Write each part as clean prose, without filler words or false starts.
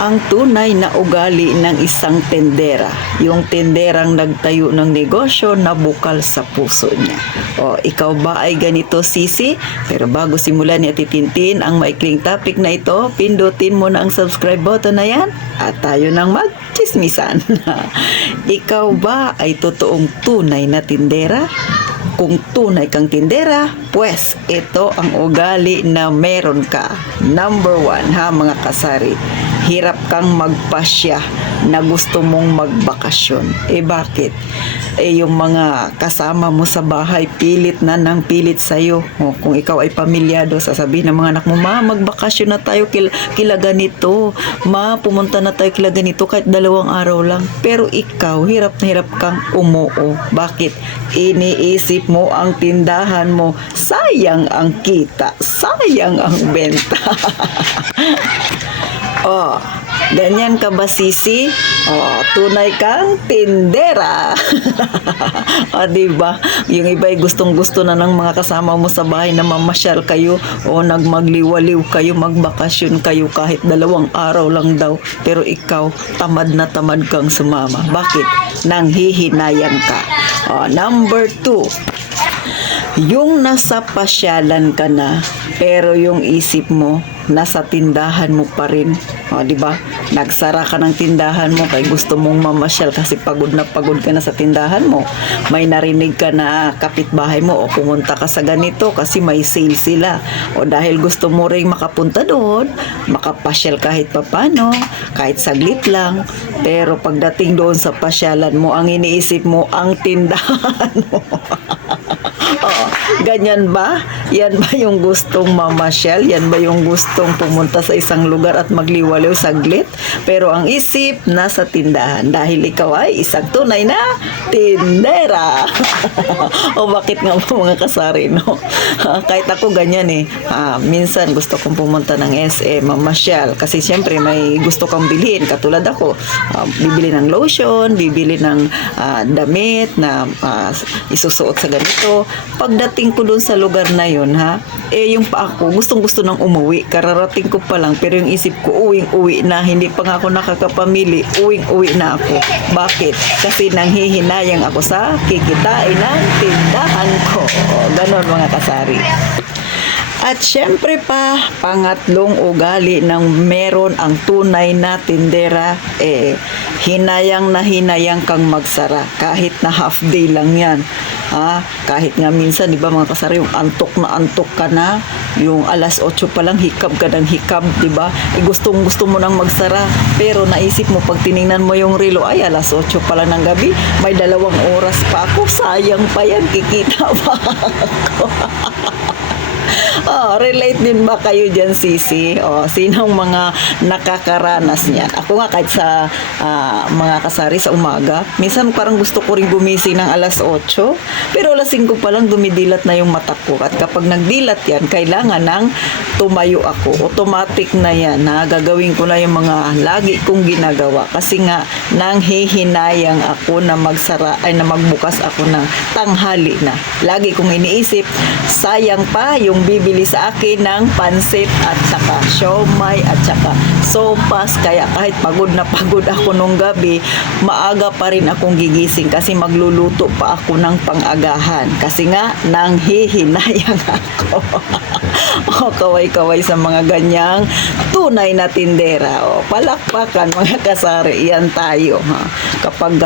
ang tunay na ugali ng isang tendera. Yung tenderang nagtayo ng negosyo na bukal sa puso niya. O, ikaw ba ay ganito, Sisi? Pero bago simulan ni Ate Tintin ang maikling topic na ito, pindutin mo na ang subscribe button na yan at tayo nang magchismisan. Ikaw ba ay totoong tunay na tindera? Kung tunay kang tindera, pues ito ang ugali na meron ka. Number 1 ha mga kasari, hirap kang magpasya na gusto mong magbakasyon. Bakit? Yung mga kasama mo sa bahay pilit na ng pilit sa'yo. Kung ikaw ay pamilyado, sasabihin ng mga anak mo, ma, magbakasyon na tayo kila ganito. Ma, pumunta na tayo kila ganito kahit 2 araw lang. Pero ikaw, hirap na hirap kang umuo. Bakit? Iniisip mo ang tindahan mo. Sayang ang kita. Sayang ang benta. Ganyan ka ba, Sisi? Tunay kang tindera. Diba? Yung iba ay gustong-gusto na ng mga kasama mo sa bahay na mamasyal kayo o nagmagliwaliw kayo, magbakasyon kayo kahit 2 araw lang daw. Pero ikaw, tamad na tamad kang sumama. Bakit? Nanghihinayang ka. Number 2, yung nasa pasyalan ka na, pero yung isip mo, nasa tindahan mo pa rin. Di ba? Nagsara ka ng tindahan mo kay gusto mong mamasyal kasi pagod na pagod ka na sa tindahan mo. May narinig ka na kapitbahay mo o pumunta ka sa ganito kasi may sale sila. O dahil gusto mo ring makapunta doon, makapasyal kahit papano, kahit saglit lang. Pero pagdating doon sa pasyalan mo, ang iniisip mo, ang tindahan mo. Ganyan ba? Yan ba yung gustong mamasyal? Yan ba yung gustong pumunta sa isang lugar at magliwaliw saglit? Pero ang isip nasa tindahan dahil ikaw ay isang tunay na tindera. O bakit nga po mga kasari, no? Kahit ako ganyan minsan gusto kong pumunta ng SM, mamasyal. Kasi siyempre may gusto kang bilhin. Katulad ako, bibili ng lotion, bibili ng damit na isusuot sa ganito. Pagdating ko dun sa lugar na yun, yung pa ako, gustong-gusto nang umuwi. Kararating ko pa lang, pero yung isip ko, uwing-uwi na. Hindi pa nga ako nakakapamili, uwing-uwi na ako. Bakit? Kasi nanghihinayang ako sa kikitain ng tindahan ko. Ganon mga kasari. At syempre pa, pangatlong ugali ng meron ang tunay na tindera, hinayang na hinayang kang magsara. Kahit na half day lang yan. Kahit nga minsan, di ba mga kasari, yung antok ka na, yung 8:00 pa lang, hikab ka ng hikab, di ba? Gustong-gusto mo nang magsara, pero naisip mo, pag tiningnan mo yung relo, ay 8:00 pa lang ng gabi, may 2 oras pa ako, sayang pa yan, kikita pa ako. Relate din ba kayo dyan, Sisi? Sinong mga nakakaranas niyan? Ako nga kahit sa mga kasari sa umaga, minsan parang gusto ko rin gumising ng 8:00, pero 5:00 pa lang dumidilat na yung mata ko. At kapag nagdilat yan, kailangan ng tumayo ako. Automatic na yan, gagawin ko na yung mga lagi kong ginagawa. Kasi nga, nanghihinayang ako na na magbukas ako ng tanghali na. Lagi kong iniisip, sayang pa yung bibili sa akin ng pansit at saka siomay at saka sopas. Kaya kahit pagod na pagod ako nung gabi, maaga pa rin akong gigising kasi magluluto pa ako ng pang-agahan. Kasi nga, nanghihinayang ako. Kaway-kaway sa mga ganyang tunay na tindera. Palakpakan mga kasari, yan tayo. Kapag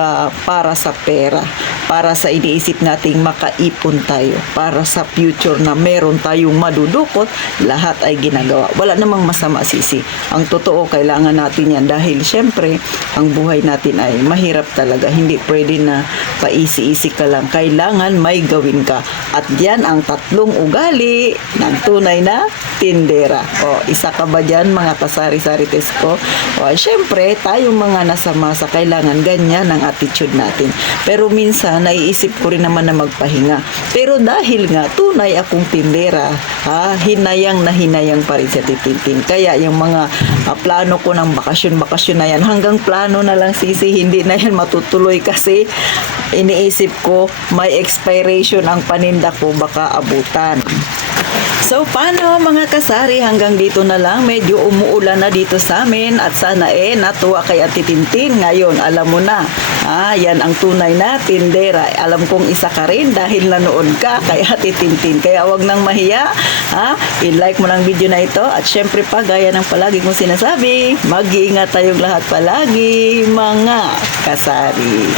para sa pera, para sa iniisip nating makaipon tayo, para sa future na meron tayong madudukot, lahat ay ginagawa. Wala namang masama, Sisi. Ang totoo, kailangan natin yan dahil syempre, ang buhay natin ay mahirap talaga. Hindi pwede na paisi-isi ka lang. Kailangan may gawin ka. At yan ang 3 ugali ng tunay na tindera. Isa ka ba dyan, mga kasari-sarites ko? Syempre, tayong mga nasa masa, kailangan ganyan ang attitude natin. Pero minsan, naiisip ko rin naman na magpahinga. Pero dahil nga, tunay akong tindera, hinayang na hinayang pa rin sa titintin. Kaya yung mga plano ko ng bakasyon na yan, hanggang plano na lang, Sisi, hindi na yan matutuloy kasi iniisip ko may expiration ang paninda ko, baka abutan. So paano mga kasari, hanggang dito na lang, medyo umuulan na dito sa amin at sana natuwa kay Ate Tintin. Ngayon alam mo na, yan ang tunay na tindera. Alam kong isa ka rin dahil nanood ka kay Ate Tintin, kaya wag nang mahiya, i-like mo ng video na ito at syempre pa gaya ng palagi kong sinasabi, mag-iingat tayong lahat palagi mga kasari.